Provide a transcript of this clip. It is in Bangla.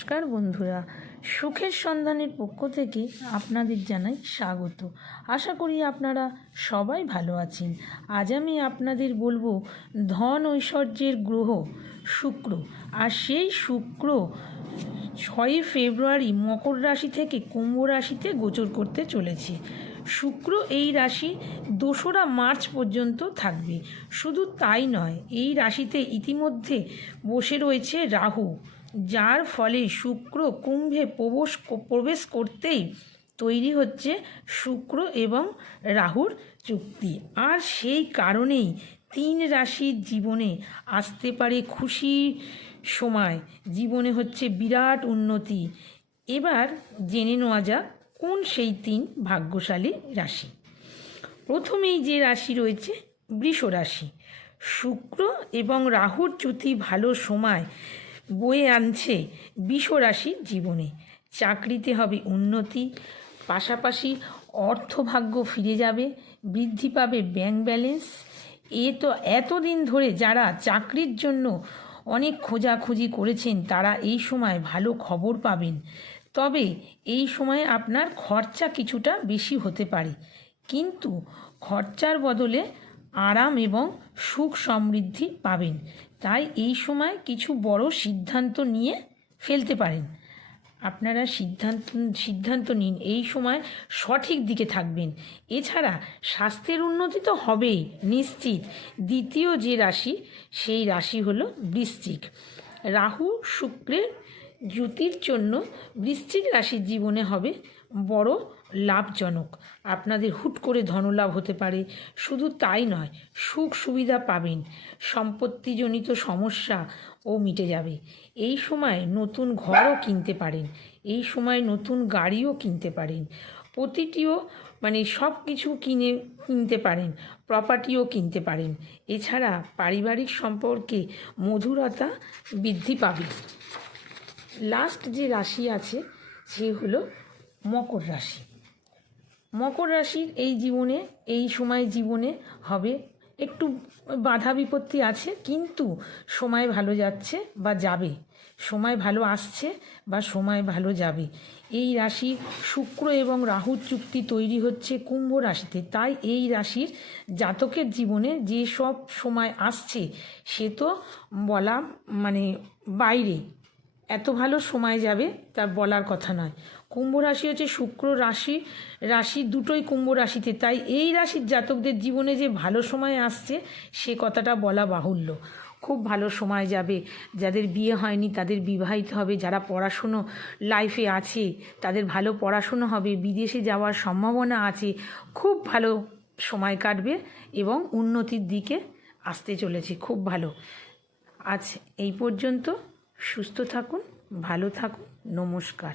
নমস্কার বন্ধুরা, সুখের সন্ধানের পক্ষ থেকে আপনাদের জানাই স্বাগত। আশা করি আপনারা সবাই ভালো আছেন। আজ আমি আপনাদের বলবো ধন ঐশ্বর্যের গ্রহ শুক্র, আর সেই শুক্র 6 ফেব্রুয়ারি মকর রাশি থেকে কুম্ভ রাশিতে গোচর করতে চলেছে। শুক্র এই রাশি 2রা মার্চ পর্যন্ত থাকবে। শুধু তাই নয়, এই রাশিতে ইতিমধ্যে বসে রয়েছে রাহু, যার ফলে শুক্র কুম্ভে প্রবেশ করতেই তৈরি হচ্ছে শুক্র এবং রাহুর চুক্তি। আর সেই কারণেই 3 রাশির জীবনে আসতে পারে খুশির সময়, জীবনে হচ্ছে বিরাট উন্নতি। এবার জেনে নেওয়া যাক কোন সেই 3 ভাগ্যশালী রাশি। প্রথমেই যে রাশি রয়েছে বৃষ রাশি। শুক্র এবং রাহুর চ্যুতি ভালো সময় বয়ে আনছে বৃষ রাশির জীবনে। চাকরিতে হবে উন্নতি, পাশাপাশি অর্থভাগ্য ফিরে যাবে, বৃদ্ধি পাবে ব্যাংক ব্যালেন্স। এতদিন ধরে যারা চাকরির জন্য অনেক খোঁজাখুঁজি করেছেন তারা এই সময় ভালো খবর পাবেন। তবে এই সময়ে আপনার খরচা কিছুটা বেশি হতে পারে, কিন্তু খরচার বদলে আরাম এবং সুখ সমৃদ্ধি পাবেন। তাই এই সময় কিছু বড় সিদ্ধান্ত নিয়ে ফেলতে পারেন। আপনারা সিদ্ধান্ত নিন, এই সময় সঠিক দিকে থাকবেন। এছাড়া স্বাস্থ্যের উন্নতি তো হবেই নিশ্চিত। দ্বিতীয় যে রাশি, সেই রাশি হলো বৃশ্চিক। রাহু শুক্রের জ্যোতির জন্য বৃশ্চিক রাশির জীবনে হবে বড় লাভজনক। আপনাদের হুট করে ধনলাভ হতে পারে। শুধু তাই নয়, সুখ সুবিধা পাবেন, সম্পত্তিজনিত সমস্যাও মিটে যাবে। এই সময় নতুন ঘরও কিনতে পারেন, এই সময় নতুন গাড়িও কিনতে পারেন, প্রতিটিও সব কিছু কিনতে পারেন, প্রপার্টিও কিনতে পারেন। এছাড়া পারিবারিক সম্পর্কে মধুরতা বৃদ্ধি পাবে। লাস্ট যে রাশি আছে সে হলো মকর রাশি। মকর রাশির এই সময় জীবনে হবে একটু বাধা বিপত্তি আছে, কিন্তু সময় ভালো যাচ্ছে বা যাবে, সময় ভালো আসছে বা সময় ভালো যাবে। এই রাশি শুক্র এবং রাহুর চুক্তি তৈরি হচ্ছে কুম্ভ রাশিতে। তাই এই রাশির জাতকের জীবনে যে সব সময় আসছে সে তো বলা বাইরে, এত ভালো সময় যাবে তার বলার কথা নয়। কুম্ভ রাশি হচ্ছে শুক্র রাশি দুটোই কুম্ভ রাশিতে। তাই এই রাশির জাতকদের জীবনে যে ভালো সময় আসছে সে কথাটা বলা বাহুল্য। খুব ভালো সময় যাবে। যাদের বিয়ে হয়নি তাদের বিবাহিত হবে, যারা পড়াশুনো লাইফে আছে তাদের ভালো পড়াশুনো হবে, বিদেশে যাওয়ার সম্ভাবনা আছে, খুব ভালো সময় কাটবে এবং উন্নতির দিকে আসতে চলেছে। খুব ভালো। আজ এই পর্যন্ত। সুস্থ থাকুন, ভালো থাকুন, নমস্কার।